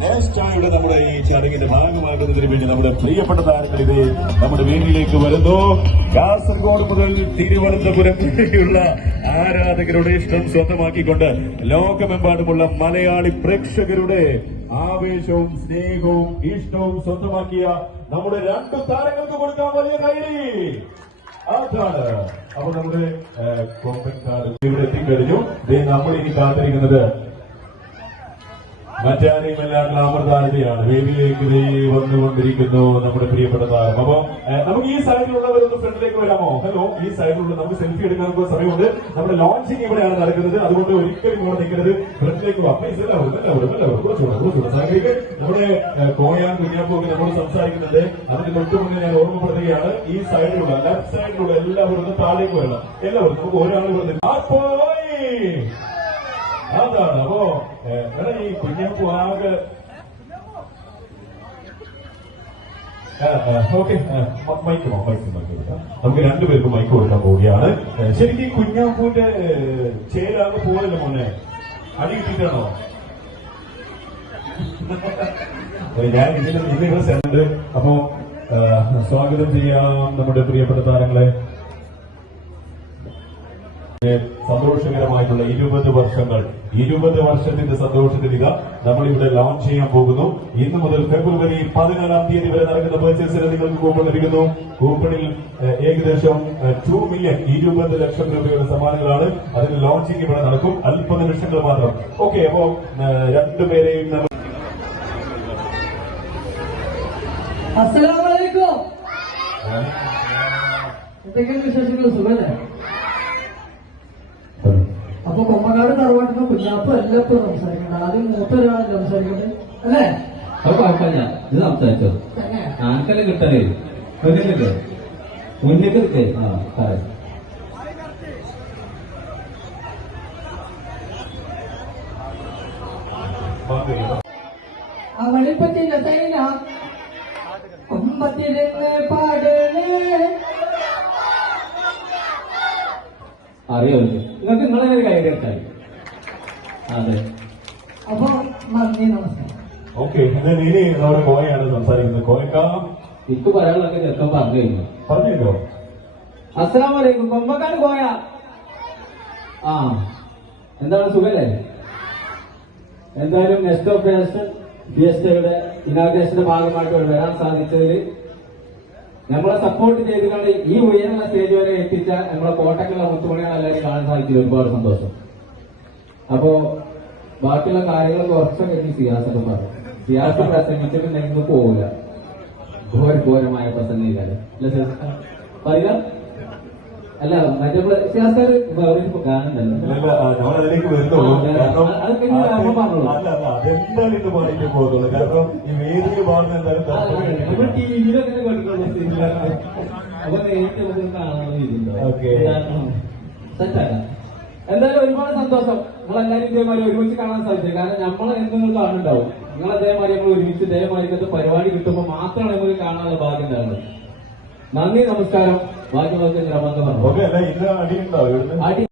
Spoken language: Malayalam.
നേഷ്ടായുടെ നമ്മുടെ ഈ ചടങ്ങിന്റെ ഭാഗമാകുന്നതിന് വേണ്ടി നമ്മുടെ പ്രിയപ്പെട്ട താരങ്ങൾ ഇത് നമ്മുടെ വീട്ടിലേക്ക് വരുന്നു. കാസർഗോഡ് മുതൽ തിരുവനന്തപുരം വരെയുള്ള ആരാധകരുടെ ഇഷ്ടം സ്വന്തമാക്കിക്കൊണ്ട് ലോകമെമ്പാടുമുള്ള മലയാളി പ്രേക്ഷകരുടെ ആവേശവും സ്നേഹവും ഇഷ്ടവും സ്വന്തമാക്കിയ നമ്മുടെ രണ്ട് താരങ്ങൾക്ക് കൊടുക്കാൻ വലിയ കൈയടി. അതാണ് അപ്പൊ നമ്മുടെ കോമ്പൻകാർ ഇവിടെ എത്തിക്കഴിഞ്ഞു. നമ്മൾ ഇനി കാത്തിരിക്കുന്നത് മറ്റാരെയുമല്ല ഗ്ലാമർതാരതയാണ്. വേദിയിലേക്ക് വന്നുകൊണ്ടിരിക്കുന്നു നമ്മുടെ പ്രിയപ്പെട്ട താരം. അപ്പൊ നമുക്ക് ഈ സൈഡിലുള്ളവരൊന്ന് ഫ്രണ്ടിലേക്ക് വരാമോ? ഹലോ, ഈ സൈഡിലുള്ള നമുക്ക് സെൽഫി എടുക്കാനുള്ള സമയമുണ്ട്. നമ്മുടെ ലോഞ്ചിങ് ഇവിടെയാണ് നടക്കുന്നത്. അതുകൊണ്ട് ഒരിക്കലും ഇവിടെ നിൽക്കരുത്. ഫ്രണ്ടിലേക്ക് വാ പ്ലീസ്. എല്ലാവരും കുറച്ചുകൂടെ സാഹചര്യം നമ്മുടെ കോയാൻ കുഞ്ഞാപ്പൊക്കെ നമ്മൾ സംസാരിക്കുന്നുണ്ട്. അതിന് തൊട്ട് മുന്നേ ഞാൻ ഓർമ്മപ്പെടുത്തുകയാണ്, ഈ സൈഡിലുള്ള ലെഫ്റ്റ് സൈഡിലുള്ള എല്ലാവരും ഒന്ന് താഴേക്ക് വരണം. എല്ലാവരും നമുക്ക് ഒരാൾ ഇവിടെ അതാണ്. അപ്പോ ഈ കുഞ്ഞപ്പൂ ആകെ ഓക്കെ മൈക്ക് നമുക്ക് രണ്ടുപേർക്കും മൈക്ക് കൊടുക്കാൻ പോവുകയാണ്. ശരിക്കും കുഞ്ഞാപ്പൂന്റെ ചേരാകെ പോയല്ലോ മോനെ, അടി കിട്ടിയിട്ടാണോ? ഞാൻ ഇതിന്റെ സെന്റ്. അപ്പോ സ്വാഗതം ചെയ്യാം നമ്മുടെ പ്രിയപ്പെട്ട താരങ്ങളെ. സന്തോഷകരമായിട്ടുള്ള 20 വർഷങ്ങൾ, 20 വർഷത്തിന്റെ സന്തോഷത്തിൽ ഇതാ നമ്മളിവിടെ ലോഞ്ച് ചെയ്യാൻ പോകുന്നു. ഇന്ന് മുതൽ ഫെബ്രുവരി 14-ാം തീയതി വരെ നടക്കുന്ന പർച്ചേസിന് നിങ്ങൾക്ക് കൂപ്പൺ ലഭിക്കുന്നു. കൂപ്പണിൽ ഏകദേശം 2 മില്യൺ 20 ലക്ഷം രൂപയുടെ സമ്മാനങ്ങളാണ്. അതിന് ലോഞ്ചിങ് ഇവിടെ നടക്കും. അല്പ നിമിഷങ്ങൾ മാത്രം. ഓക്കെ, അപ്പോ രണ്ടുപേരെയും അസ്സലാമലൈക്കും. എന്തൊക്കെയാണ് വിശേഷങ്ങൾ? സുഖല്ലേ? അപ്പൊ കൊമ്മക്കാട് തറവാട്ടിന് കുഞ്ഞാപ്പ് എല്ലാപ്പോഴും സംസാരിക്കണ്ട. ആദ്യം മൂത്തൊരാളെ സംസാരിക്കട്ടെ അല്ലേ? അത് കുഴപ്പമില്ല, ഇത് സംസാരിച്ചോ. ആർക്കല്ലേ കിട്ടണേ മുന്നിലേക്ക് മുന്നിലേക്ക്. അവളിപ്പറ്റില്ല തൈന കൊമ്പത്തിരുന്ന് പാടണേ. അറിയോ നിങ്ങൾക്ക് നിങ്ങളെ കാര്യം കേട്ടായി. അതെ, അപ്പൊ നന്ദി, നമസ്കാരം. ഓക്കെ. ഇനി നമ്മുടെ കോയയാണ് സംസാരിക്കുന്നത്. കോയക്ക എനിക്ക് പറയാനുള്ളതൊക്കെ ചെറുക്കം പറഞ്ഞല്ലോ. അസ്സലാമലൈക്കും. കൊമ്പക്കാട് കോയ. എന്താണ് സുഖല്ലേ? എന്തായാലും നെക്സ്റ്റ് ഓപ്പറേഷൻ ഫിയസ്റ്റയുടെ ഇനാഗ്രേഷന്റെ ഭാഗമായിട്ട് വരാൻ സാധിച്ചതിൽ നമ്മളെ സപ്പോർട്ട് ചെയ്തുകൊണ്ട് ഈ ഉയർന്ന സ്റ്റേജ് വരെ എത്തിച്ച നമ്മളെ കോട്ടക്കുള്ള മുത്തുമണിയാണ് എല്ലാവരും കാണാൻ സാധിച്ചത്. ഒരുപാട് സന്തോഷം. അപ്പോ ബാക്കിയുള്ള കാര്യങ്ങൾ കുറച്ചൊക്കെ എനിക്ക് സിയാസൊക്കെ പറഞ്ഞു. സിയാസ് പ്രസംഗിച്ചിട്ടുണ്ടെങ്കിൽ പോവില്ല. ഘോരമായ പ്രസംഗിക്കാല് പറയാ അല്ല മറ്റേ സിയാസാർ കാണുന്നല്ലോ. നമ്മളതിലേക്ക് വരുന്നുള്ളൂ. അതെന്താണ് ഇത് പാടിയിട്ട് പോകുന്നത്? കാരണം ഈ വേദിയിൽ പാടുന്ന എന്തായാലും ടിവിയിലൊക്കെ കണ്ടിട്ടുള്ള അപ്പൊ നേരിട്ട് നമുക്ക് കാണാൻ സെറ്റാക്കാം. എന്തായാലും ഒരുപാട് സന്തോഷം. നമ്മളെല്ലാവരും ഇതേമാതിരി ഒരുമിച്ച് കാണാൻ സാധിച്ചത്. കാരണം നമ്മൾ എന്തെങ്കിലും കാണുന്നുണ്ടാവും. നിങ്ങൾ അതേമാതിരി നമ്മൾ ഒരുമിച്ച് ഇതേമാതിരി ഇന്നത്തെ പരിപാടി കിട്ടുമ്പോൾ മാത്രമാണ് നമുക്ക് കാണാനുള്ള ഭാഗ്യം ഉണ്ടാകുന്നത്. നന്ദി, നമസ്കാരം. ബാക്കി നമുക്ക് അടി ഉണ്ടാവും.